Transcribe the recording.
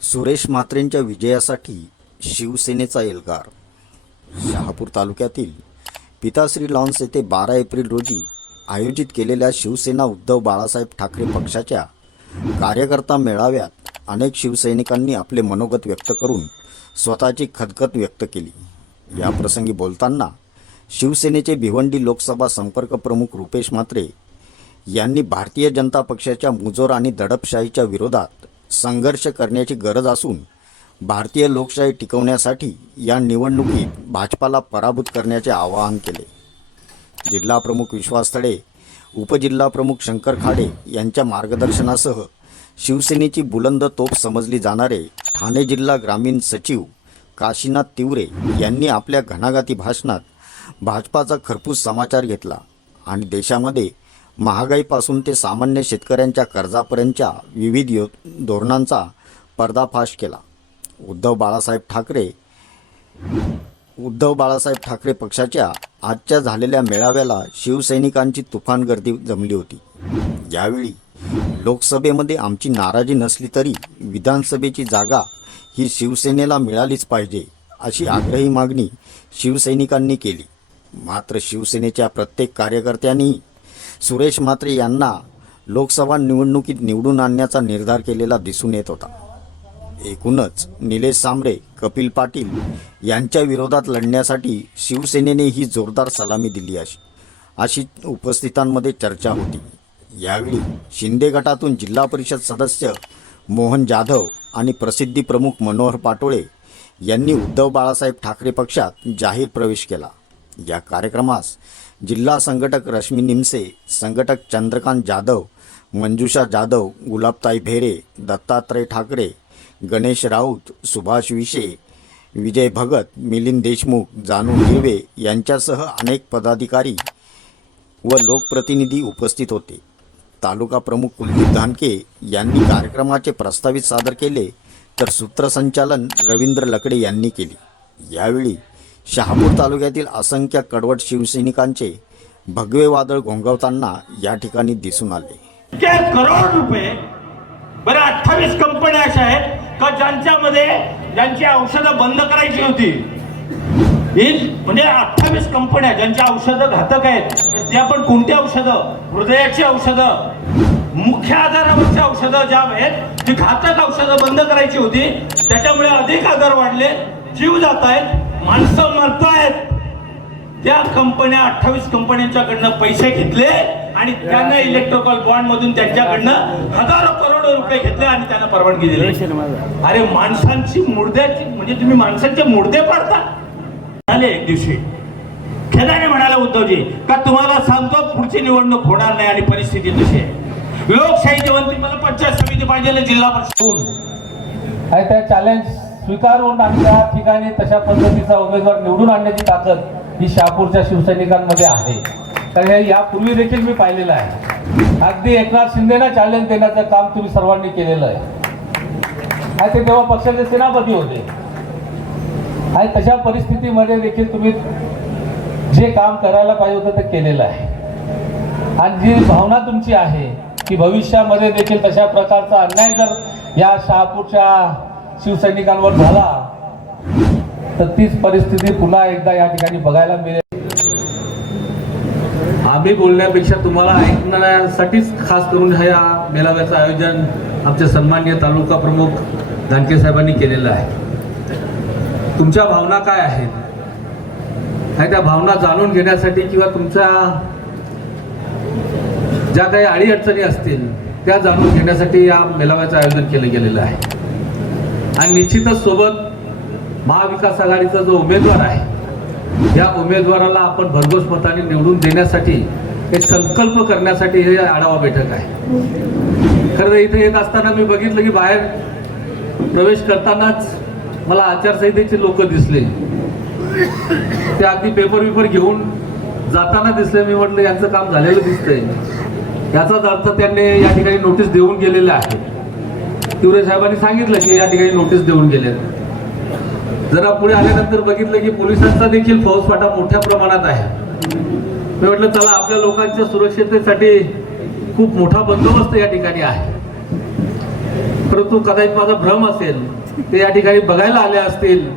सुरेश म्हात्रेंच्या विजयासाठी शिवसेनेचा एल्गार. शहापूर तालुक्यातील पिताश्री लॉन्स येथे बारा एप्रिल रोजी आयोजित केलेल्या शिवसेना उद्धव बाळासाहेब ठाकरे पक्षाच्या कार्यकर्ता मेळाव्यात अनेक शिवसैनिकांनी आपले मनोगत व्यक्त करून स्वतःची खदखत व्यक्त केली. याप्रसंगी बोलताना शिवसेनेचे भिवंडी लोकसभा संपर्क प्रमुख रुपेश म्हात्रे यांनी भारतीय जनता पक्षाच्या मुजोर आणि दडपशाहीच्या विरोधात संघर्ष करण्याची गरज असून भारतीय लोकशाही टिकवण्यासाठी या निवडणुकीत भाजपाला पराभूत करण्याचे आवाहन केले. जिल्हाप्रमुख विश्वास तडे उपजिल्हाप्रमुख शंकर खाडे यांच्या मार्गदर्शनासह शिवसेनेची बुलंद तोफ समजली जाणारे ठाणे जिल्हा ग्रामीण सचिव काशीनाथ तिवरे यांनी आपल्या घणाघाती भाषणात भाजपाचा खरपूस समाचार घेतला आणि देशामध्ये महागाईपासून ते सामान्य शेतकऱ्यांच्या कर्जापर्यंतच्या विविध यो धोरणांचा पर्दाफाश केला. उद्धव बाळासाहेब ठाकरे उद्धव बाळासाहेब ठाकरे पक्षाच्या आजच्या झालेल्या मेळाव्याला शिवसैनिकांची तुफान गर्दी जमली होती. यावेळी लोकसभेमध्ये आमची नाराजी नसली तरी विधानसभेची जागा ही शिवसेनेला मिळालीच पाहिजे अशी आग्रही मागणी शिवसैनिकांनी केली. मात्र शिवसेनेच्या प्रत्येक कार्यकर्त्यांनी सुरेश म्हात्रे यांना लोकसभा निवडणुकीत निवडून आणण्याचा निर्धार केलेला दिसून येत होता. एकूणच निलेश सांबरे कपिल पाटील यांच्या विरोधात लढण्यासाठी शिवसेनेने ही जोरदार सलामी दिली अशी अशी उपस्थितांमध्ये चर्चा होती. यावेळी शिंदे गटातून जिल्हा परिषद सदस्य मोहन जाधव आणि प्रसिद्धी प्रमुख मनोहर पाटोळे यांनी उद्धव बाळासाहेब ठाकरे पक्षात जाहीर प्रवेश केला. या कार्यक्रमास जिल्हा संघटक रश्मी निमसे संघटक चंद्रकांत जाधव मंजुषा जाधव गुलाबताई भेरे दत्तात्रय ठाकरे गणेश राऊत सुभाष विशे विजय भगत मिलिंद देशमुख जानू हिरवे यांच्यासह अनेक पदाधिकारी व लोकप्रतिनिधी उपस्थित होते. तालुका प्रमुख कुलदीप धानके यांनी कार्यक्रमाचे प्रस्तावित सादर केले तर सूत्रसंचालन रवींद्र लकडे यांनी केली. यावेळी शहापूर तालुक्यातील असंख्य कडवट शिवसैनिकांचे भगवे वादळ घोंगवताना या ठिकाणी दिसून आले. करोड रुपये बरं अठ्ठावीस कंपन्या अशा आहेत का ज्यांच्यामध्ये ज्यांची औषधं बंद करायची होती? म्हणजे अठ्ठावीस कंपन्या ज्यांची औषधं घातक आहेत त्या पण कोणती औषधं? हृदयाची औषधं. मुख्य आजारावरची औषधं ज्या आहेत ती घातक औषधं बंद करायची होती. त्याच्यामुळे अधिक आजार वाढले जीव जात आहेत. माणसं मरतायत. त्या कंपन्या अठ्ठावीस कंपन्यांच्याकडनं पैसे घेतले आणि त्यांना इलेक्ट्रिकल बॉन्ड मधून त्यांच्याकडनं हजारो करोड रुपये घेतले आणि त्यांना परवानगी दिली. अरे माणसांची मुर्द्याची म्हणजे तुम्ही माणसांचे मुर्दे पाडता? झाले एक दिवशी. खेदाने म्हणाला उद्धवजी का तुम्हाला सांगतो पुढची निवडणूक होणार नाही आणि परिस्थिती तशी आहे. लोकशाहीची वंती मला पंचायत समिती पाहिजे जिल्हा परिषद. त्या चॅलेंज स्वीकारून आणि त्या ठिकाणी तशा पद्धतीचा उमेदवार निवडून आणण्याची ताकद ही शहापूरच्या शिवसैनिकांमध्ये आहे. कारण हे यापूर्वी देखील मी पाहिलेलं आहे. अगदी एकनाथ शिंदेना चॅलेंज देण्याचं काम तुम्ही सर्वांनी केलेलं आहे. आणि ते तेव्हा पक्षाचे सेनापती होते. आणि तशा परिस्थितीमध्ये देखील तुम्ही जे काम करायला पाहिजे होतं ते केलेलं आहे. आणि जी भावना तुमची आहे की भविष्यामध्ये देखील तशा प्रकारचा अन्याय जर या शहापूरच्या शिवसैनिकांवर झाला तर तीच परिस्थिती पुन्हा एकदा या ठिकाणी बघायला मिळेल. आम्ही बोलण्यापेक्षा तुम्हाला ऐकण्यासाठीच खास करून ह्या मेळाव्याचं आयोजन आमचे सन्मान्य तालुका प्रमुख जानके साहेबांनी केलेलं आहे. तुमच्या भावना काय आहेत? आणि त्या भावना जाणून घेण्यासाठी किंवा तुमच्या ज्या काही अडीअडचणी असतील त्या जाणून घेण्यासाठी या मेळाव्याचं आयोजन केलं गेलेलं आहे. आणि निश्चितच सोबत महाविकास आघाडीचा जो उमेदवार आहे या उमेदवाराला आपण भरघोस मताने निवडून देण्यासाठी एक संकल्प करण्यासाठी हे आढावा बैठक आहे. खरं तर इथे येत असताना मी बघितलं की बाहेर प्रवेश करतानाच मला आचारसंहितेचे लोक दिसले. ते अगदी पेपर विपर घेऊन जाताना दिसले. मी म्हटलं यांचं काम झालेलं दिसतंय. याचाच अर्थ त्यांनी या ठिकाणी नोटीस देऊन गेलेलं आहे. तिवरे साहेबांनी सांगितलं की या ठिकाणी नोटीस देऊन गेले जरा पुढे आल्यानंतर बघितलं की पोलिसांचा देखील फौजफाटा मोठ्या प्रमाणात आहे. मी म्हटलं चला आपल्या लोकांच्या सुरक्षिततेसाठी खूप मोठा बंदोबस्त या ठिकाणी आहे. परंतु कदाचित माझा भ्रम असेल ते या ठिकाणी बघायला आले असतील.